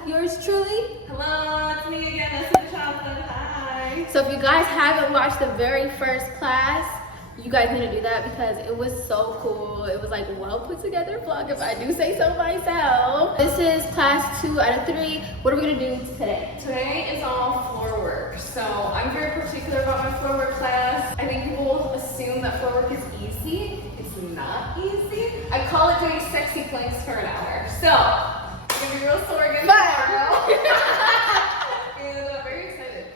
with yours truly. Hello, it's me again, Vanessa Lynn. Hi. So if you guys haven't watched the very first class, you guys need to do that because it was so cool. It was like well put together vlog, if I do say so myself. This is class 2 out of 3. What are we gonna do today? Today is all floor work. So I'm very particular about my floor work class. I think people will assume that floor work is easy. It's not easy. I call it doing sexy planks for an hour. So I'm gonna be real sore again tomorrow. And very excited.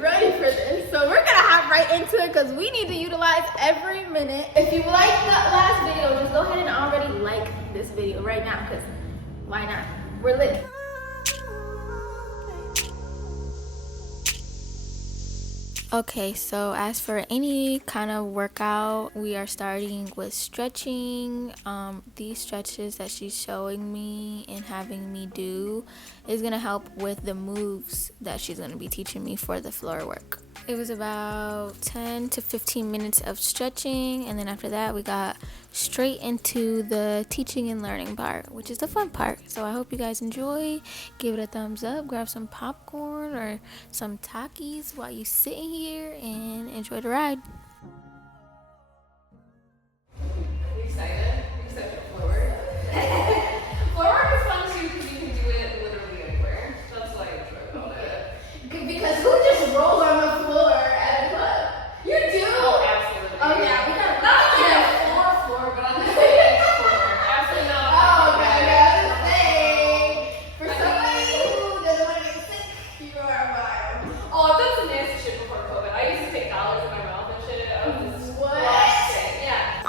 Ready for this. So we're gonna hop right into it because we need to utilize every minute. If you like that last video, just go ahead and already like this video right now because why not? We're lit. Okay, so as for any kind of workout, we are starting with stretching. These stretches that she's showing me and having me do is gonna help with the moves that she's gonna be teaching me for the floor work. It was about 10 to 15 minutes of stretching, and then after that we got straight into the teaching and learning part, which is the fun part. So I hope you guys enjoy. Give it a thumbs up, grab some popcorn or some Takis while you sitting here and enjoy the ride. You excited? You excited for floor work? Floor work is fun too because you can do it literally anywhere. That's what I enjoy about it. Because who just rolls on the floor at a club? You do? Oh, absolutely. Oh yeah, we got not like a floor, but on the stage floor. Absolutely not. Oh, okay, I was saying, for somebody who doesn't want to get sick, you are wild. Oh, I've done some nasty shit before COVID. I used to take dollars in my mouth and shit. I was just What? yeah.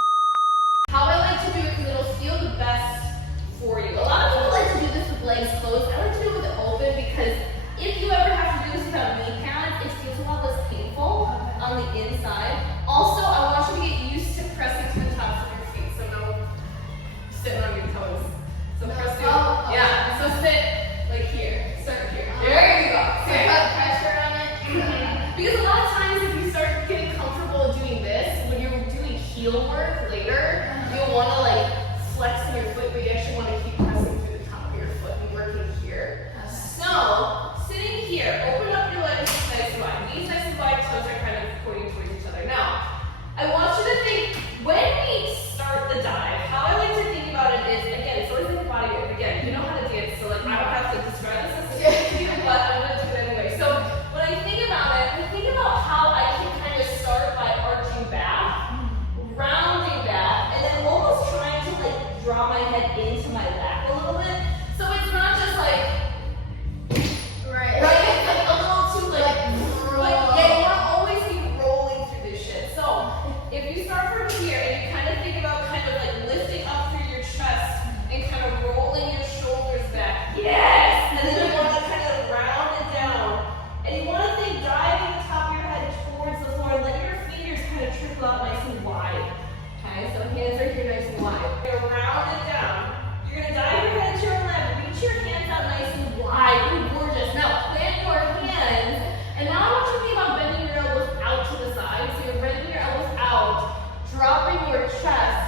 How I like to do it because it'll feel the best for you. A lot of people like to do this with legs closed. I like to do it with it open because if you ever have to do this without knee pads, it feels a lot less painful on the inside. Also, I want you to get used to pressing to the tops of your feet. So no sitting on your toes. So press to, yeah. So sit like here. Start here. There you go. Okay. Put pressure on it. Because a lot of times if you start getting comfortable doing this, when you're doing heel work later, you'll want to like flex in your foot, but you actually want to keep pressing through the top of your foot and working here. So, sitting here, open up your legs nice and wide. Knees nice and wide, toes are kind of pointing towards each other. Now, I want you to think, when we start the dive, how I like to think about it is, again, it's always like a body work. Again, you know how to dance, so like I don't have to describe this as to you, but I'm going to do it anyway. So, when I think about it, I think about how I can kind of start by arching back, rounding back, and then almost trying to like draw my head into my lap a little bit. So it's not just like, Right. right? It's like a little too like yeah, you want to always be rolling through this shit. So if you start from here and you kind of think about kind of like lifting up through your chest and kind of rolling your shoulders back. Yes! And then you want to kind of round it down. And you want to think diving the top of your head towards the floor and let your fingers kind of trickle out nice and wide. Okay, so hands right here nice and wide. You're going to round it down. You're going to dive your head to your left. Reach your hands out nice and wide. Ooh, gorgeous. Now plant your hands. And now I want you to think about bending your elbows out to the side. So you're bending your elbows out, dropping your chest,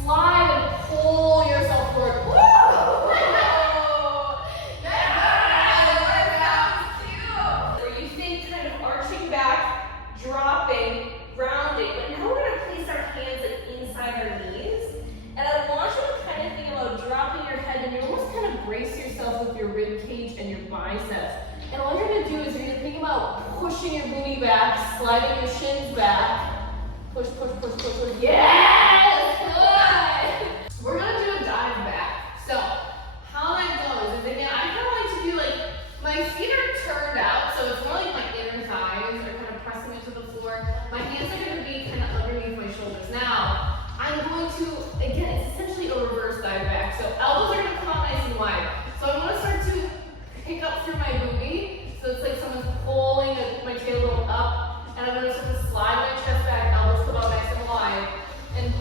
slide and pull yourself forward. Woo! Where you think kind of arching back, dropping, rounding. But now we're going to place our hands like inside our knees. And I want you to kind of think about dropping your head and you almost kind of brace yourself with your rib cage and your biceps. And all you're going to do is you're going to think about pushing your booty back, sliding your shins back. Push, push, push, push, push. Yes! Good! We're going to do a dive back. So, how that goes is, again, I kind of like to do like, my feet are turned out, so it's more like my inner thighs are kind of pressing into the floor. My hands are going to be kind of underneath my shoulders. Now, I'm going to, again, it's essentially a reverse dive back. So elbows are going to come out nice and wide. So I'm going to start to pick up through my booty. So it's like someone's pulling my tail a little up. And I'm going to start to slide my chest back, elbows come out nice and wide. And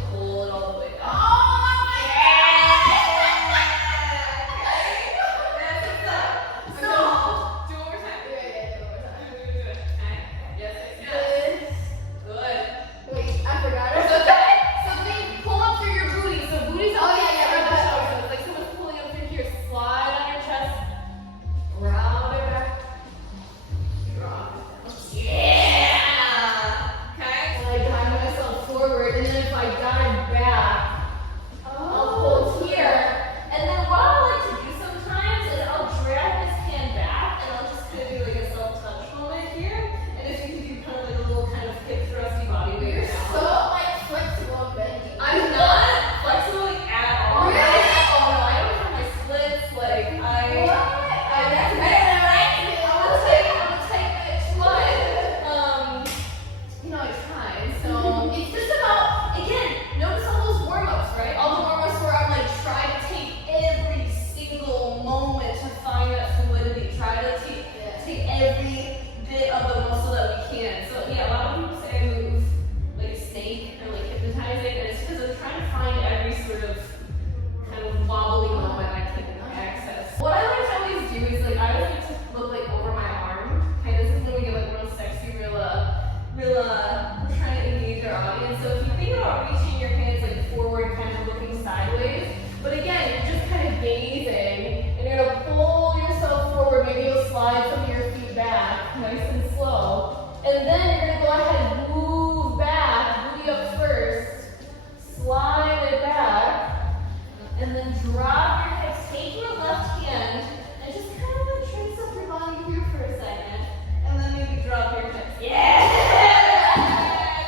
drop your hips. Take your left hand and just kind of like trace up your body here for a second. And then maybe drop your hips. Yeah!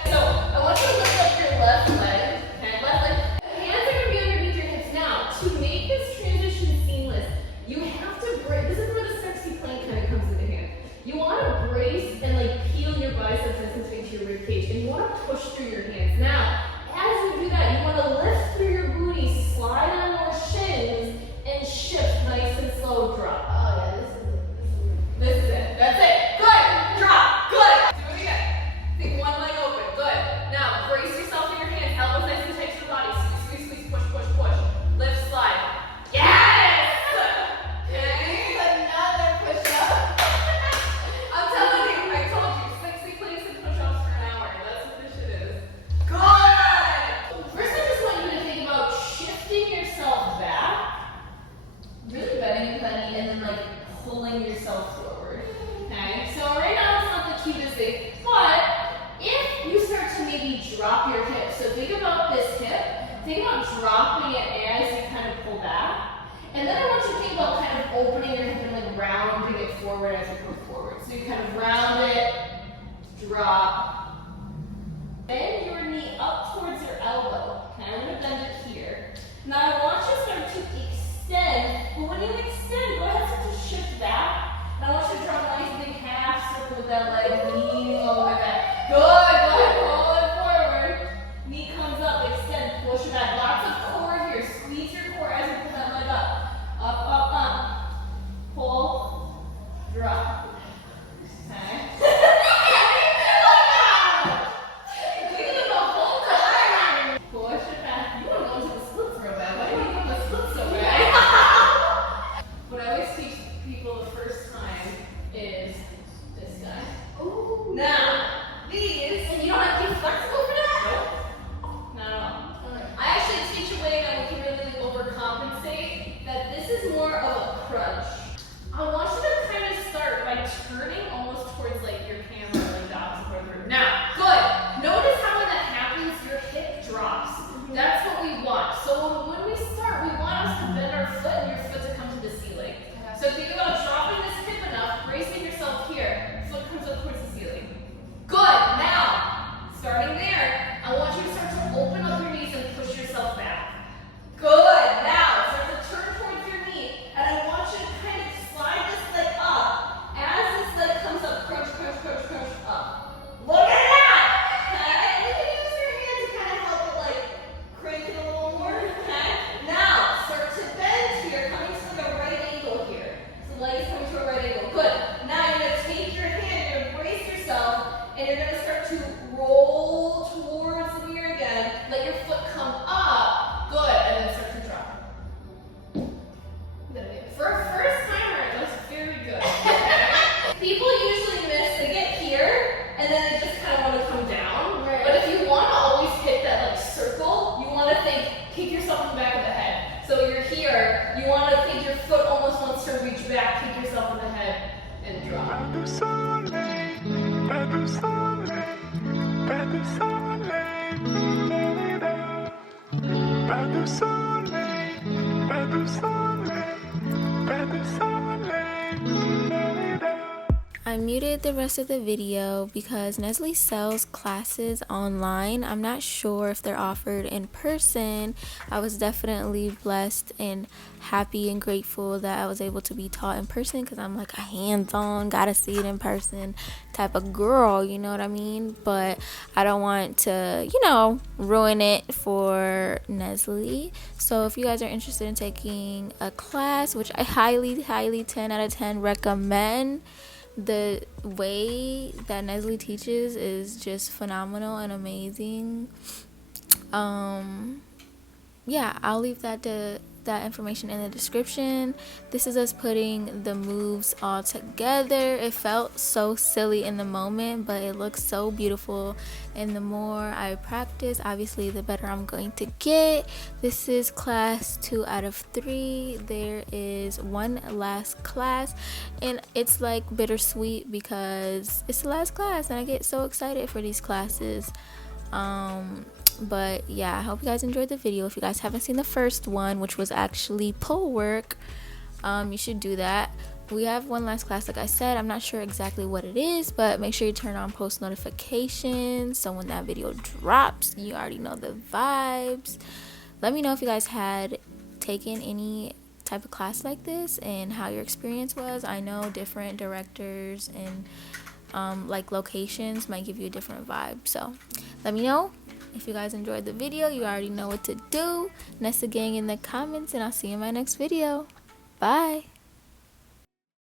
So I want you to lift up your left leg. Okay, left leg. Hands are going to be underneath your hips. Now, to make this transition seamless, you have to brace. This is where the sexy plank kind of comes into hand. You want to brace and like peel your biceps into your rib cage, and you want to push through your hands. Now, as you do that, you want to lift through your booty, slide on your shins, and shift nice and slow. Drop. Oh yeah, this is it. That's it. Good. Drop. Good. Do it again. Take one leg open. Good. Now brace yourself in your hands. Elbows nice and tight to the body. Squeeze, squeeze, push, push, push. Lift, slide. Yes. Okay. Another push up. I'm telling you. I told you. 60 planks and push ups for an hour. That's what this shit is. Good. First, I just want you to think about shifting yourself back, really bending the knee, and then like pulling yourself forward. Okay. So right now it's not the cutest thing, but if you start to maybe drop your hips, so think about this hip, think about dropping it as you kind of pull back, and then I want you to think about kind of opening your hip and like rounding it forward as you pull forward. So you kind of round it, drop, bend your knee up towards your elbow. Okay, I'm going to bend it here. Now I want you to start to extend, but when you extend, go ahead and start to shift back. And I want you to draw a nice big half circle with that leg, leaning over that. Good, go ahead, pull it forward. Knee comes up, extend, push it back. Lots of core here. Squeeze your core as you pull that leg up. Up, up, up. Pull, drop. Okay. Push it back. You want to go into the splits real bad. Why do you want the splits so bad? What I always teach people the first time is this guy. Ooh. Now, these, and you don't have to be flexible for that? Nope. Not at all. I actually teach a way that we can really overcompensate, that this is more of a crunch. I want you to kind of start by turning almost towards like your camera, like the opposite way through. Now, good. Notice how when that happens, your hip drops. That's what we want. So when we start, we want us to bend our foot and your foot to come to the ceiling. So think about dropping this hip enough, bracing yourself here, foot comes up towards the ceiling. Good. Now, starting there, I want you to start to open up your knees and push yourself back. Good. Now, start to turn towards your knee, and I want you to kind of slide this leg up. As this leg comes up, crunch, crunch, crunch, crunch, up. Look at that! Okay? You can use your hand to kind of help it like crank it a little more. Okay? Now, start to bend here, coming to like a right angle here. So the leg is coming to a right angle. Good. Now you're going to take your hand, you're going to brace yourself, and you're going to start to roll towards the mirror again. Let your foot come up. Good. And then start to drop. For a first timer, that's very good. People usually miss, they get here, and then they just kind of want to come down. Right. But if you want to always hit that like circle, you want to think, kick yourself in the back of the head. So you're here, you want to think your foot almost wants to reach back, kick yourself in the head, and drop. I muted the rest of the video because Nestle sells classes online. I'm not sure if they're offered in person. I was definitely blessed and happy and grateful that I was able to be taught in person because I'm like a hands-on, gotta see it in person type of girl, you know what I mean? But I don't want to, ruin it for Nestle. So if you guys are interested in taking a class, which I highly, highly 10 out of 10 recommend, the way that Nestle teaches is just phenomenal and amazing. Yeah, I'll leave that information in the description. This is us putting the moves all together. It felt so silly in the moment, but it looks so beautiful, and the more I practice, obviously the better I'm going to get. This is class 2 out of 3. There is one last class, and it's like bittersweet because it's the last class and I get so excited for these classes. But yeah, I hope you guys enjoyed the video. If you guys haven't seen the first one, which was actually pole work, you should do that. We have one last class, like I said. I'm not sure exactly what it is, but make sure you turn on post notifications so when that video drops, you already know the vibes. Let me know if you guys had taken any type of class like this and how your experience was. I know different directors and like locations might give you a different vibe, so let me know. If you guys enjoyed the video, you already know what to do. Nessa gang in the comments, and I'll see you in my next video. Bye.